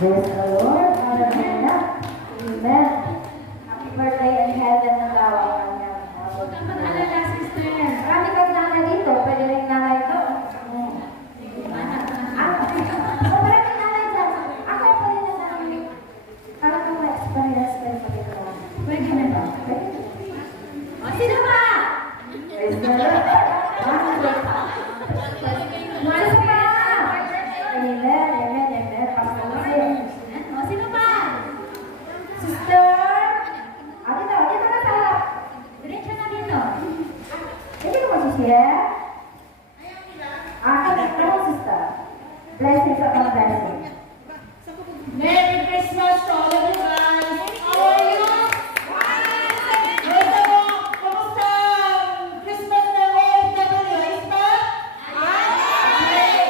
Praise the Lord. Hallelujah. Amen. Happy birthday in heaven na daw ang kanyang. Huwag kang mag-alala, sister. Marami kang nanay dito. Pwede rin nanay ito. Maraming nanay dyan. Ako pa rin na nanay. Para kang ma-experience pa dito. Pwede na ba? O, sino ba? Praise the Lord. Malis pa! Amen. Yeah? Sister. Blessings upon blessings. Merry Christmas to all of you guys. How are you? Kamusta ang Christmas ng OFW? Ayos ba? Okay.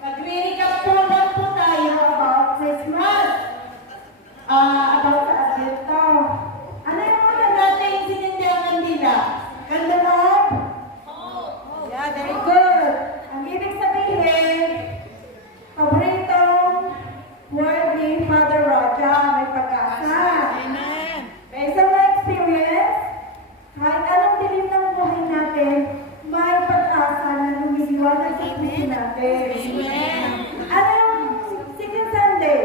Mag-recap po tayo about Christmas. About sa Advento. Ano yung mga natin sinindihan nila? Candlelight? Yeah, very good. Ang ibig sabihin, paboritong word ni Father Roger, may pag-asa. Amen. Based on my experience, kahit anong dilim ng buhay natin, may pag-asa na lumiliwanag sa puso natin. Amen. Ano yung Second Sunday?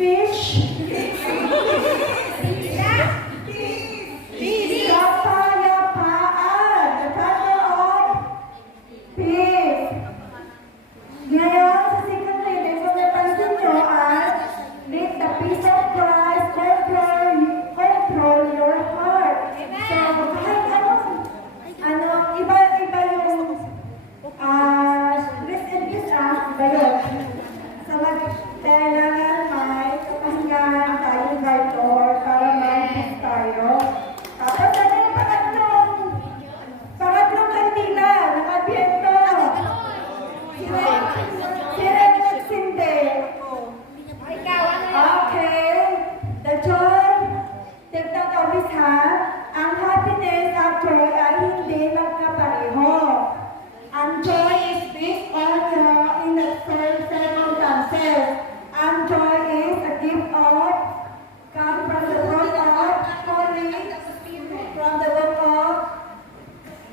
Fish. Ang happiness at joy ay hindi magkapareho. Ang joy is based on in the circumstances. Ang joy is a gift of come from the word of Holy from the book of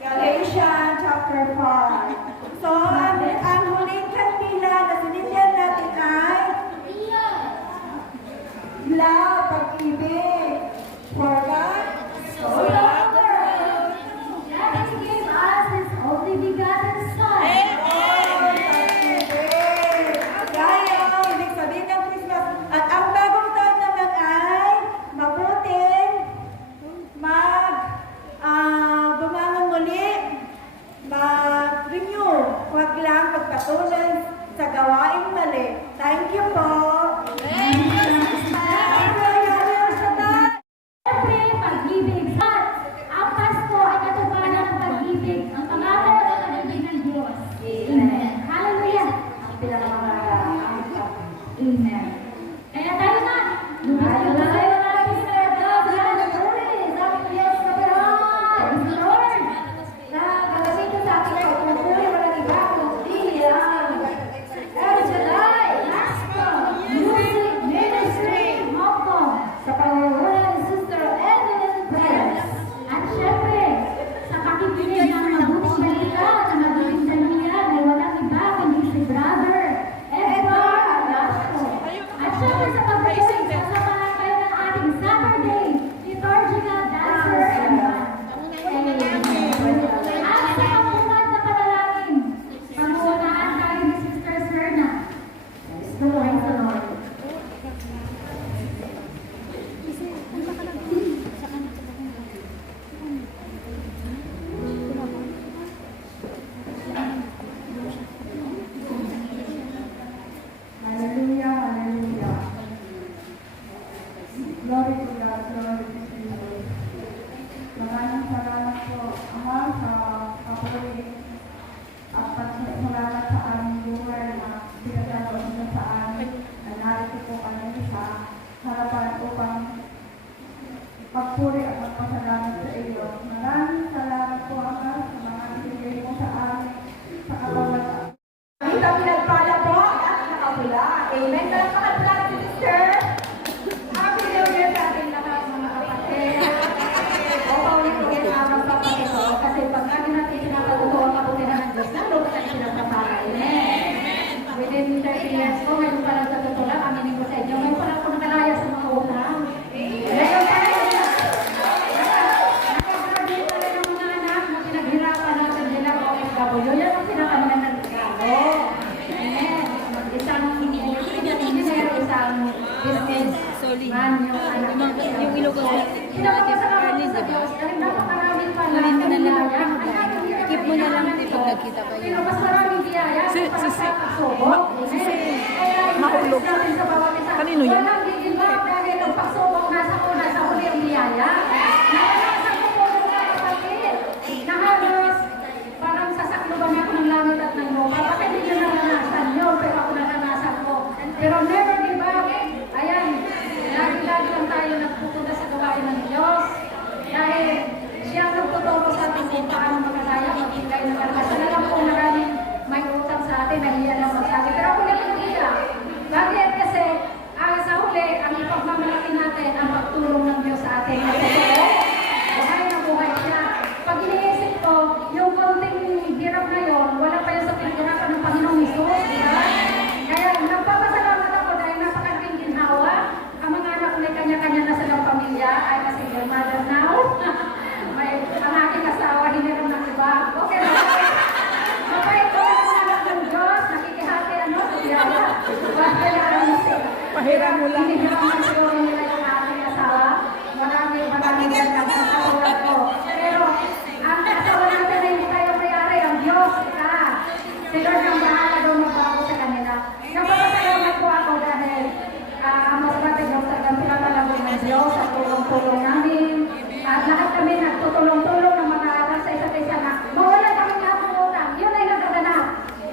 Galatians chapter 5. So, ang huling kandila na sinindihan natin ay love, pag-ibig, for God. So loved the world that He gave us His only begotten Son. Gaya ang ibig sabihin ng Christmas. At ang bagong taon naman ay mabuting bumangon muli, mag-renew. Huwag lang magpatuloy sa gawain mali. Thank you po. You po kami sa harapan upang pagpuri at magpasalamat sa iyo. Maraming salamat po Ama sa mga ibigay mo sa amin sa kabawatan. Kita pinagpala po at nakapula. Amen. Nakapula, sister. Happy New Year sa ating lahat mga kapatid. O paulit-ulit ang kapatid ko kasi pag natin pinapatutuwa ang kabutihan ng Diyos, lalo ka tayo pinagpapala. Amen. Within 30 years ko, ngayon pa lang sa totoo lang, aminin ko sa inyo, ngayon pa lang ako nakalaya sa mga utang. Ngayon pa lang, nakagraduate na rin ang mga anak na pinaghirapan natin bilang OFW. Yan ang pinakamanan ng regalo. Amen. Isang engineer, isang business man yung anak. Yung Ilocos Pinapasalamat sa Diyos dahil napakaraming pala ng biyaya. Keep mo na lang pag nagkita kayo. Pero mas maraming biyaya sa pagsubok. Mahulog. Kanino yan? Walang gigilbak dahil ang pagsubok nasa una sa huli ang biyaya. Naranasan ko po yung mga kapatid na halos parang sasakluban ako ng langit at ng lupa. Baka hindi nyo naranasan yun, pero ako naranasan ko. Pero never give up. Ayan, lagi-lagi lang tayo nagpupunta sa gawain ng Diyos. Dahil siya ang nagtuturo sa atin kung paano magkakaya magbigay ng karanasan. Alam ko maraming may utang sa atin, nahiya lang magsabi. Pero ako lang nahiya. Bakit? Kasi sa huli, ang ipagmamalaki natin ang pagtulong ng Diyos sa atin. Buhay na buhay siya. Pag iniisip ko, yung konting hirap na yun, wala pa yun sa pinaghirapan ng Panginoong Hesus. Kaya nagpapasalamat ako dahil napakalaking ginhawa. Ang mga anak ko may kanya-kanya na silang pamilya. I'm a single mother now. Ang aking asawa, hiniram ng iba. Okay na. Mabait ko ang mga anak ng Diyos. Nakikihati sa biyaya. Pahiram mo lang. Hiniram ng siguro nila yung aking asawa. Maraming gandang sa katulad ko. Pero, ang asawa natin na hindi tayo mayari, ang Diyos. Si Lord ang bahala daw magbago sa kanila. Napapasalamat po ako dahil ang mas natin yung talagang pinapalagay ng Diyos at tulong-tulong namin. At lahat kami nagtutulong-tulong ng mag-aaral sa isa't isa na mawala kami nga po utang. Yun ay nagaganap.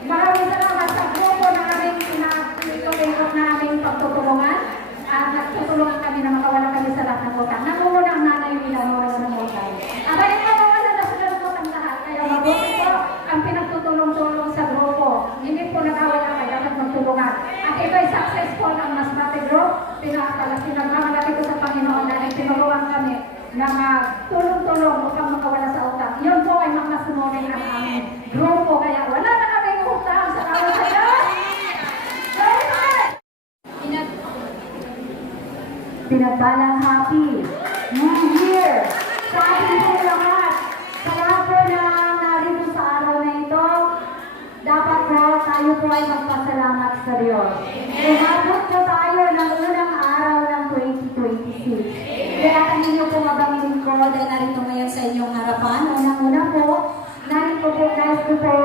Maraming salamat sa grupo na kaming pinag-ikot na aming pagtutulungan. At nagtutulungan kami na makawala kami sa lahat ng utang. Namumuna ang nanay nila mawala ng utang. At ayun pa mawala na sila ng utang lahat. Kaya mabuti po ang pinagtutulong-tulong sa grupo. Hindi po nagawala kayo dapat magtulungan. At ito'y successful ang Masbate Group. Pinagmamalaki ko sa Panginoon dahil tinulungan kami na tulong-tulong upang makawala sa utang. Yun po ay makasunurin ang aming grupo. Kaya wala na kami utang sa kawan sa Diyos. Pinagbalang happy New Year sa ating po lahat. Sa lahat po na narito sa araw na ito, dapat po tayo po ay magpasalamat sa Diyos. Umabot po tayo ng unang araw ng 2026. Kaya kanino po mabangin ko dahil narito ngayon sa inyong harapan. Unang-una po, narito po guys ko po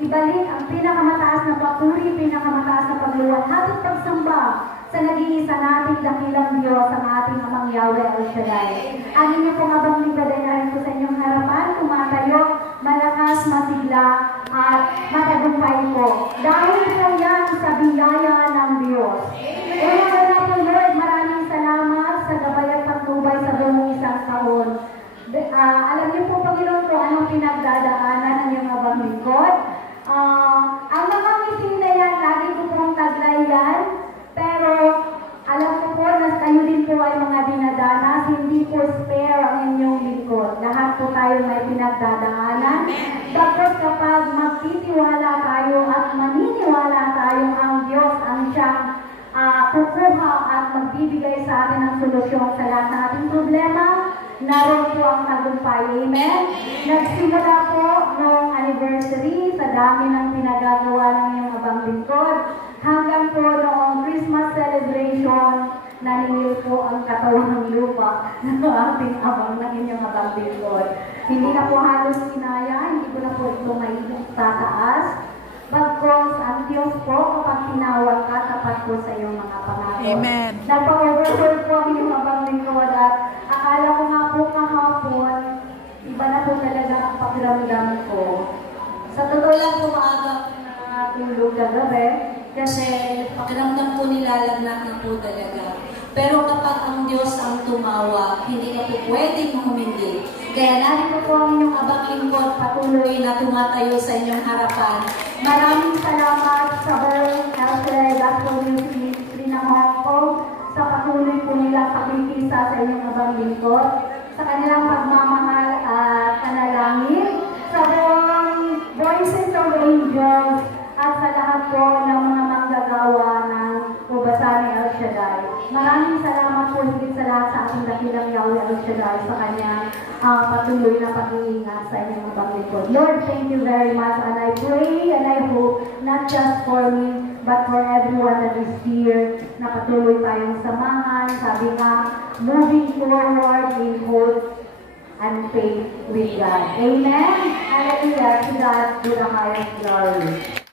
ibalik ang pinakamataas na papuri, pinakamataas na pagluwalhati at pagsamba sa nag-iisa nating dakilang Diyos, ang ating Amang Yahweh El Shaddai. Ang inyo pong abang liba dahil narito sa inyong harapan, tumatayo, malakas, masigla, at matagumpay po. Dahil po yan sa biyaya ng Diyos. Una po Lord, maraming salamat sa gabay at pagtubay sa buong isang taon. Alam niyo po Panginoon kung anong pinagdadaanan ng iyong abang lingkod. Ang mga meeting na yan, lagi ko pong taglay yan. Pero alam ko po na kayo din po ay mga dinadanas, hindi po spare ang inyong lingkod. Lahat po tayo may pinagdadaanan. Tapos kapag magtitiwala tayo at maniniwala tayo ang Diyos ang siyang kukuha at magbibigay sa atin ng solusyon sa lahat ng ating problema, naroon po ang tagumpay. Amen? Nagsimula po noong anniversary sa dami ng pinagagawa ng iyong abang lingkod. Hanggang po noong Christmas celebration, naninil po ang katawan ng lupa ng ating abang ng inyong abang lingkod. Hindi na po halos kinaya, hindi ko na po ito may tataas. Bagkos ang Diyos po kapag tinawag ka, tapat po sa iyong mga pangako. Amen. Nagpa-overflow po ang inyong abang lingkod at akala ko nga po kahapon, iba na po talaga ang pakiramdam ko. Sa totoo lang po maaga na tulog kagabi, Kasi pakiramdam po nilalamnak na po talaga. Pero kapag ang Diyos ang tumawag, hindi ka po pwedeng humindi. Kaya narito po ang inyong abang lingkod patuloy na tumatayo sa inyong harapan. Maraming salamat sa buong LCI Gospel Music Ministry ng Hong Kong sa patuloy po nila sakritisa sa inyong abang lingkod, sa kanilang pagmamahal at panalangin, sa buong Voices of Angels, at sa lahat po ng mga manggagawa ng Ubasan ni El Shaddai. Maraming salamat po higit sa lahat sa ating dakilang Yahweh El Shaddai sa kanyang patuloy na pag-iingat sa inyong mga lingkod. Lord, thank you very much, and I pray and I hope not just for me but for everyone that is here na patuloy tayong samahan, sabi nga, moving forward in hope and faith with God. Amen? Hallelujah. To God be the highest glory.